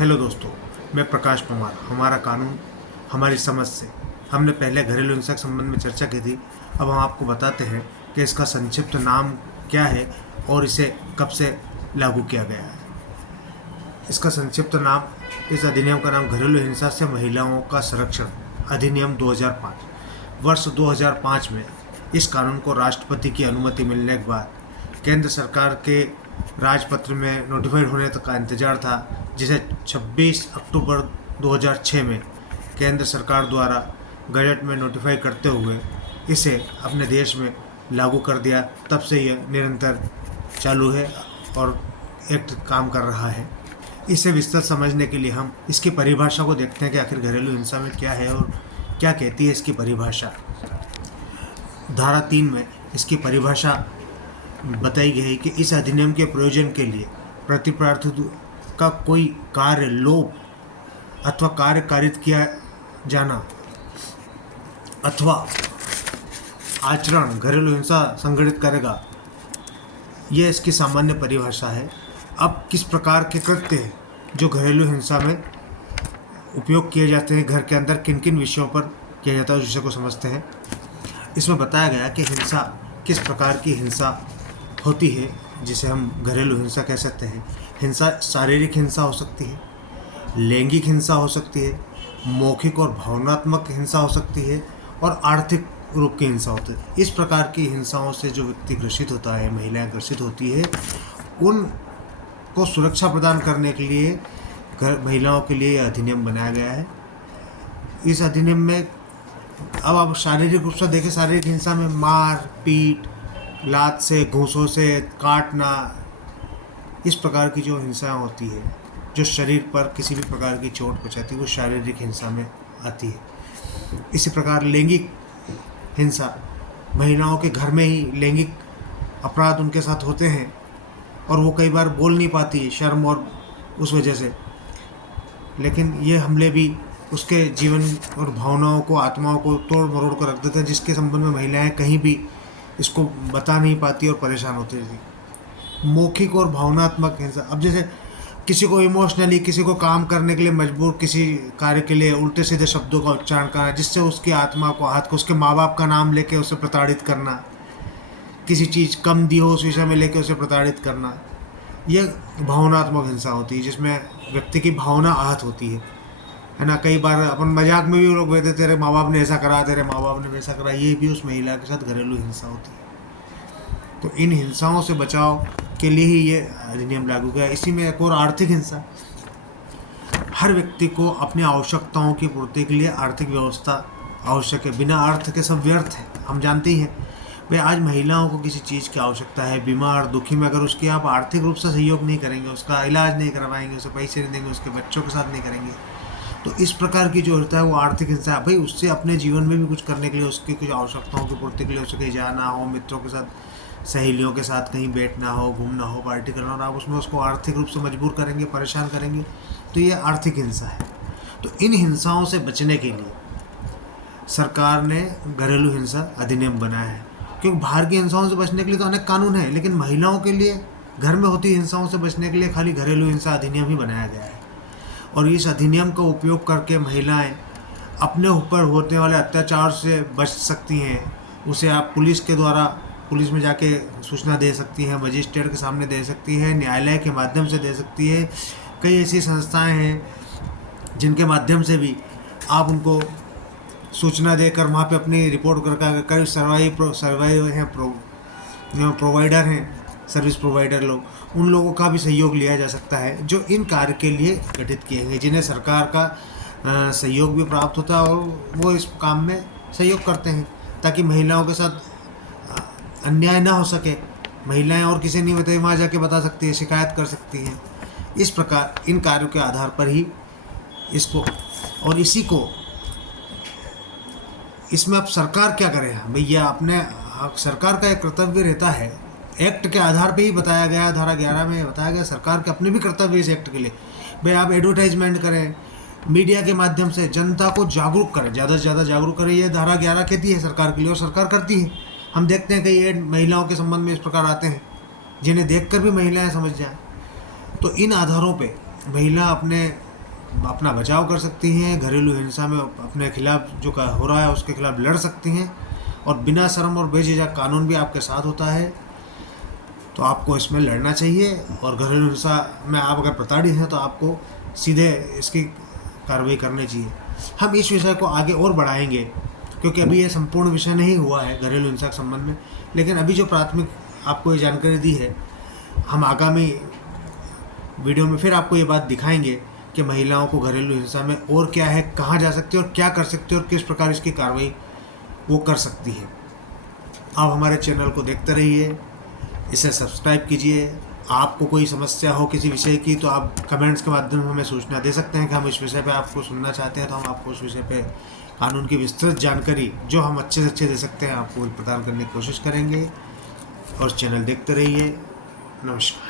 Hello दोस्तों, मैं प्रकाश पवार। हमारा कानून हमारी समझ से हमने पहले घरेलू हिंसा के संबंध में चर्चा की थी। अब हम आपको बताते हैं कि इसका संक्षिप्त नाम क्या है और इसे कब से लागू किया गया है। इसका संक्षिप्त नाम, इस अधिनियम का नाम घरेलू हिंसा से महिलाओं का संरक्षण अधिनियम 2005। वर्ष 2005 में इस कानून को राष्ट्रपति की अनुमति मिलने के बाद केंद्र सरकार के राजपत्र में नोटिफाइड होने तक का इंतजार था, जिसे 26 अक्टूबर 2006 में केंद्र सरकार द्वारा गजट में नोटिफाई करते हुए इसे अपने देश में लागू कर दिया। तब से यह निरंतर चालू है और एक्ट काम कर रहा है। इसे विस्तृत समझने के लिए हम इसकी परिभाषा को देखते हैं कि आखिर घरेलू हिंसा में क्या है और क्या कहती है इसकी परिभाषा। धारा 3 में इसकी परिभाषा बताई गई है कि इस अधिनियम के प्रयोजन के लिए प्रतिप्रार्थी का कोई कार्य, लोभ अथवा कार्य कारित किया जाना अथवा आचरण घरेलू हिंसा संगठित करेगा, यह इसकी सामान्य परिभाषा है। अब किस प्रकार के कृत्य हैं जो घरेलू हिंसा में उपयोग किए जाते हैं, घर के अंदर किन किन विषयों पर किया जाता है, उस विषय को समझते हैं। इसमें बताया गया कि हिंसा किस प्रकार की हिंसा होती है जिसे हम घरेलू हिंसा कह सकते हैं। हिंसा शारीरिक हिंसा हो सकती है, लैंगिक हिंसा हो सकती है, मौखिक और भावनात्मक हिंसा हो सकती है और आर्थिक रूप की हिंसा होती है। इस प्रकार की हिंसाओं से जो व्यक्ति ग्रसित होता है, महिलाएं ग्रसित होती है, उनको सुरक्षा प्रदान करने के लिए महिलाओं के लिए यह अधिनियम बनाया गया है। इस अधिनियम में अब आप शारीरिक रूप से देखें, शारीरिक हिंसा में मार पीट, लात से, घूंसों से काटना, इस प्रकार की जो हिंसा होती है, जो शरीर पर किसी भी प्रकार की चोट पहुंचाती है, वो शारीरिक हिंसा में आती है। इसी प्रकार लैंगिक हिंसा, महिलाओं के घर में ही लैंगिक अपराध उनके साथ होते हैं और वो कई बार बोल नहीं पाती, शर्म और उस वजह से, लेकिन ये हमले भी उसके जीवन और भावनाओं को, आत्माओं को तोड़ मरोड़ कर रख देते हैं, जिसके संबंध में महिलाएं कहीं भी इसको बता नहीं पाती और परेशान होती थी। मौखिक और भावनात्मक हिंसा, अब जैसे किसी को इमोशनली, किसी को काम करने के लिए मजबूर, किसी कार्य के लिए उल्टे सीधे शब्दों का उच्चारण करना, जिससे उसकी आत्मा को, हाथ को, उसके माँ बाप का नाम लेके उसे प्रताड़ित करना, किसी चीज़ कम दी हो उस विषय में लेके उसे प्रताड़ित करना, यह भावनात्मक हिंसा होती है, जिसमें व्यक्ति की भावना आहत होती है ना। कई बार अपन मजाक में भी लोग कहते तेरे माँ बाप ने ऐसा करा, तेरे माँ बाप ने वैसा करा, ये भी उस महिला के साथ घरेलू हिंसा होती है। तो इन हिंसाओं से बचाव के लिए ही ये अधिनियम लागू किया। इसी में एक और आर्थिक हिंसा, हर व्यक्ति को अपनी आवश्यकताओं की पूर्ति के लिए आर्थिक व्यवस्था आवश्यक है। बिना अर्थ के सब व्यर्थ है, हम जानते ही हैं। भाई आज महिलाओं को किसी चीज़ की आवश्यकता है, बीमार दुखी में, अगर उसकी आप आर्थिक रूप से सहयोग नहीं करेंगे, उसका इलाज नहीं करवाएंगे, उसे पैसे नहीं देंगे, उसके बच्चों के साथ नहीं करेंगे, तो इस प्रकार की जो होता है वो आर्थिक हिंसा है। भाई उससे अपने जीवन में भी कुछ करने के लिए, उसकी कुछ आवश्यकताओं की पूर्ति के लिए उसे कहीं जाना हो, मित्रों के साथ, सहेलियों के साथ कहीं बैठना हो, घूमना हो, पार्टी करना हो, आप उसमें उसको आर्थिक रूप से मजबूर करेंगे, परेशान करेंगे, तो ये आर्थिक हिंसा है। तो इन हिंसाओं से बचने के लिए सरकार ने घरेलू हिंसा अधिनियम बनाया है, क्योंकि बाहर की हिंसाओं से बचने के लिए तो अनेक कानून हैं, लेकिन महिलाओं के लिए घर में होती हिंसाओं से बचने के लिए खाली घरेलू हिंसा अधिनियम ही बनाया गया है। और इस अधिनियम का उपयोग करके महिलाएं अपने ऊपर होने वाले अत्याचार से बच सकती हैं। उसे आप पुलिस के द्वारा, पुलिस में जाके सूचना दे सकती हैं, मजिस्ट्रेट के सामने दे सकती है, न्यायालय के माध्यम से दे सकती है। कई ऐसी संस्थाएं हैं जिनके माध्यम से भी आप उनको सूचना देकर वहाँ पे अपनी रिपोर्ट कर, कई सर्वाइव हैं, प्रोवाइडर हैं, सर्विस प्रोवाइडर लोग, उन लोगों का भी सहयोग लिया जा सकता है, जो इन कार्य के लिए गठित किए गए, जिन्हें सरकार का सहयोग भी प्राप्त होता है और वो इस काम में सहयोग करते हैं, ताकि महिलाओं के साथ अन्याय ना हो सके। महिलाएं और किसी नहीं बताए वहाँ जाके बता सकती है, शिकायत कर सकती हैं। इस प्रकार इन कार्यों के आधार पर ही इसको, और इसी को, इसमें अब सरकार क्या करे भैया, अपने सरकार का एक कर्तव्य रहता है, एक्ट के आधार पे ही बताया गया, धारा 11 में बताया गया सरकार के अपने भी कर्तव्य इस एक्ट के लिए। भाई आप एडवर्टाइजमेंट करें, मीडिया के माध्यम से जनता को जागरूक करें, ज़्यादा से ज़्यादा जागरूक करें, ये धारा 11 कहती है सरकार के लिए और सरकार करती है। हम देखते हैं कई ऐड महिलाओं के संबंध में इस प्रकार आते हैं जिन्हें देखकर भी महिलाएं समझ जाएं। तो इन आधारों पे महिला अपने अपना बचाव कर सकती हैं, घरेलू हिंसा में अपने खिलाफ जो हो रहा है उसके खिलाफ लड़ सकती हैं, और बिना शर्म और बेझिझक कानून भी आपके साथ होता है। तो आपको इसमें लड़ना चाहिए, और घरेलू हिंसा में आप अगर प्रताड़ित हैं तो आपको सीधे इसकी कार्रवाई करनी चाहिए। हम इस विषय को आगे और बढ़ाएंगे, क्योंकि अभी ये संपूर्ण विषय नहीं हुआ है घरेलू हिंसा के संबंध में, लेकिन अभी जो प्राथमिक आपको ये जानकारी दी है, हम आगामी वीडियो में फिर आपको ये बात दिखाएंगे कि महिलाओं को घरेलू हिंसा में और क्या है, कहाँ जा सकती है और क्या कर सकती है और किस प्रकार इसकी कार्रवाई वो कर सकती है। आप हमारे चैनल को देखते रहिए, इसे सब्सक्राइब कीजिए। आपको कोई समस्या हो किसी विषय की तो आप कमेंट्स के माध्यम से हमें सूचना दे सकते हैं कि हम इस विषय पे आपको सुनना चाहते हैं, तो हम आपको उस विषय पे कानून की विस्तृत जानकारी जो हम अच्छे से अच्छे दे सकते हैं आपको प्रदान करने की कोशिश करेंगे। और चैनल देखते रहिए। नमस्कार।